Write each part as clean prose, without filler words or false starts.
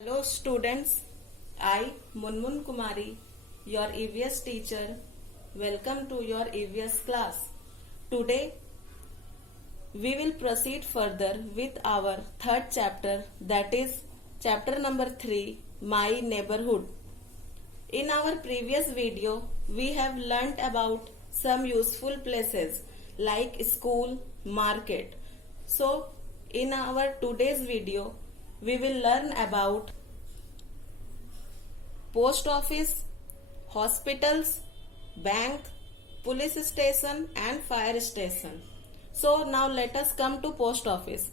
Hello students, I Munmun Kumari, your EVS teacher. Welcome to your EVS class. Today we will proceed further with our third chapter, that is chapter number 3, My Neighborhood. In our previous video we have learnt about some useful places like school, market. So in our today's video we will learn about post office, hospitals, bank, police station and fire station. So now let us come to post office.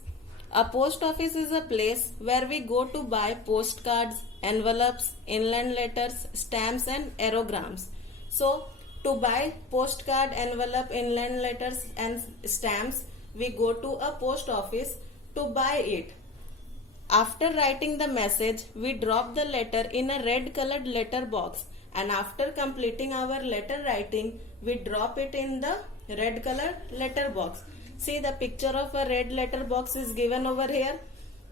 A post office is a place where we go to buy postcards, envelopes, inland letters, stamps and aerograms. So to buy postcard, envelope, inland letters and stamps, we go to a post office to buy it. After writing the message, we drop the letter in a red colored letter box, and after completing our letter writing, we drop it in the red colored letter box. See, the picture of a red letter box is given over here.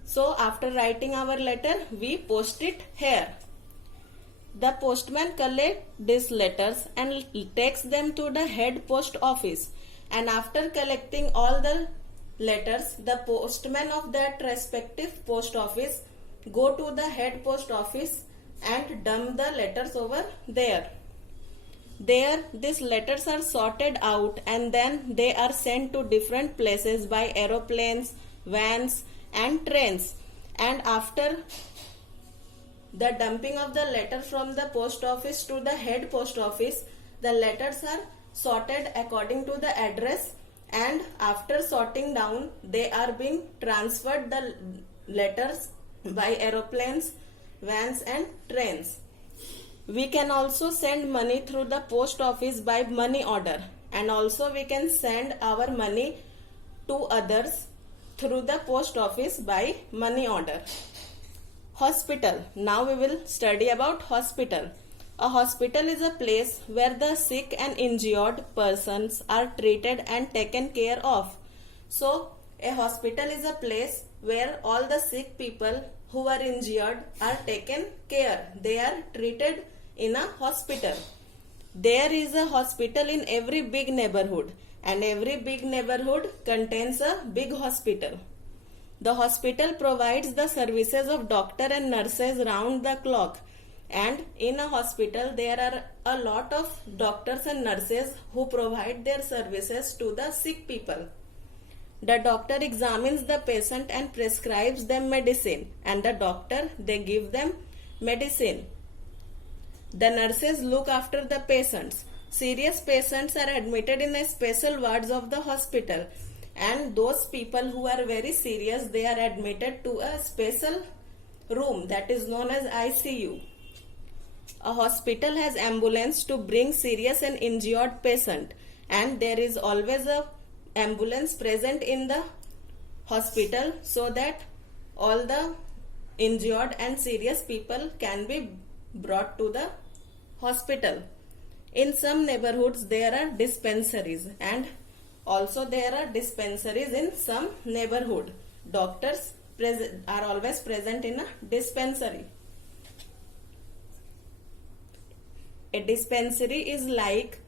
So after writing our letter, we post it here. The postman collects these letters and takes them to the head post office, and after collecting all the letters, the postman of that respective post office go to the head post office and dump the letters over there. There these letters are sorted out and then they are sent to different places by aeroplanes, vans and trains. And after the dumping of the letter from the post office to the head post office, the letters are sorted according to the address, and after sorting down they are being transferred the letters by aeroplanes, vans and trains. We can also send money through the post office by money order, and also we can send our money to others through the post office by money order. Hospital. Now we will study about hospital. A hospital is a place where the sick and injured persons are treated and taken care of. So, a hospital is a place where all the sick people who are injured are taken care. They are treated in a hospital. There is a hospital in every big neighborhood, and every big neighborhood contains a big hospital. The hospital provides the services of doctor and nurses round the clock. And in a hospital there are a lot of doctors and nurses who provide their services to the sick people. The doctor examines the patient and prescribes them medicine, and the doctor they give them medicine. The nurses look after the patients. Serious patients are admitted in the special wards of the hospital, and those people who are very serious, they are admitted to a special room that is known as ICU. A hospital has ambulance to bring serious and injured patient, and there is always a ambulance present in the hospital so that all the injured and serious people can be brought to the hospital. In some neighborhoods there are dispensaries, and also there are dispensaries in some neighborhood. Doctors are always present in a dispensary. A dispensary is like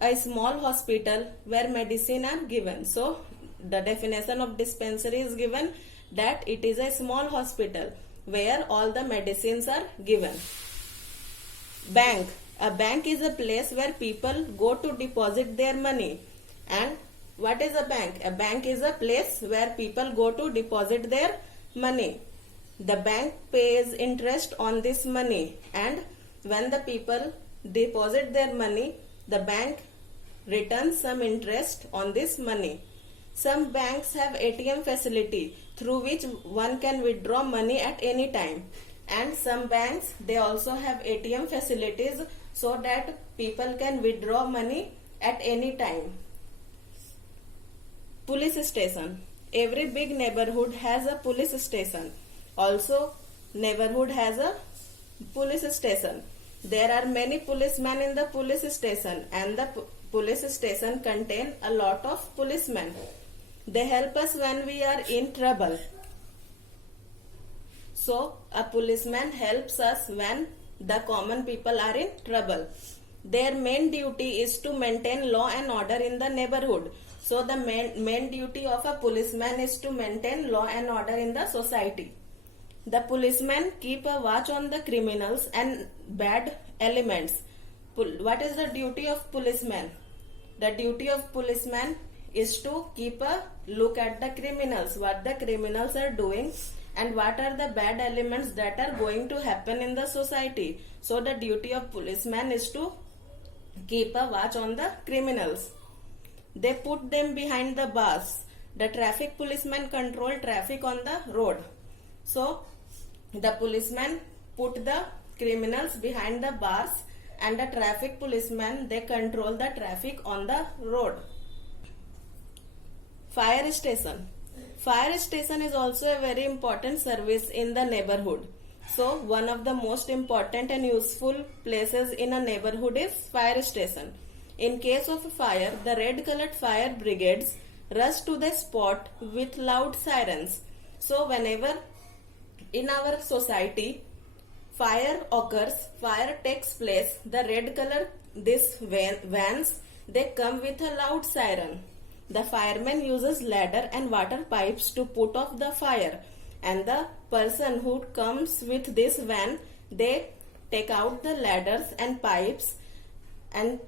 a small hospital where medicine are given. So the definition of dispensary is given that it is a small hospital where all the medicines are given. Bank. A bank is a place where people go to deposit their money. And what is a bank? A bank is a place where people go to deposit their money. The bank pays interest on this money, and when the people deposit their money, the bank returns some interest on this money. Some banks have ATM facility through which one can withdraw money at any time, and some banks they also have ATM facilities so that people can withdraw money at any time. Police station. Every big neighborhood has a police station. Also, neighborhood has a police station. There are many policemen in the police station, and the police station contain a lot of policemen. They help us when we are in trouble. So a policeman helps us when the common people are in trouble. Their main duty is to maintain law and order in the neighborhood. So the main duty of a policeman is to maintain law and order in the society. The policemen keep a watch on the criminals and bad elements. What is the duty of policeman? The duty of policeman is to keep a look at the criminals, what the criminals are doing and what are the bad elements that are going to happen in the society. So the duty of policeman is to keep a watch on the criminals. They put them behind the bars. The traffic policemen control traffic on the road. So the policemen put the criminals behind the bars and the traffic policemen, they control the traffic on the road. Fire station. Fire station is also a very important service in the neighborhood. So one of the most important and useful places in a neighborhood is fire station. In case of a fire, the red colored fire brigades rush to the spot with loud sirens. So whenever in our society fire occurs, fire takes place, the red color this vans, they come with a loud siren. The fireman uses ladder and water pipes to put off the fire, and the person who comes with this van, they take out the ladders and pipes and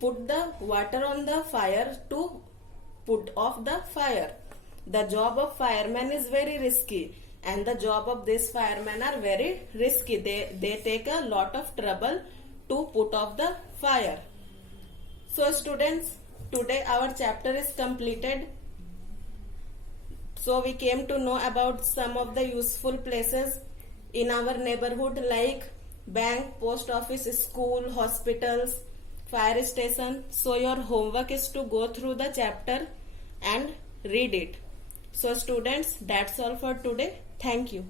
put the water on the fire to put off the fire. The job of fireman is very risky, and the job of this firemen are very risky. They take a lot of trouble to put off the fire. So students, today our chapter is completed. So we came to know about some of the useful places in our neighborhood like bank, post office, school, hospitals, fire station. So your homework is to go through the chapter and read it. So students, that's all for today. Thank you.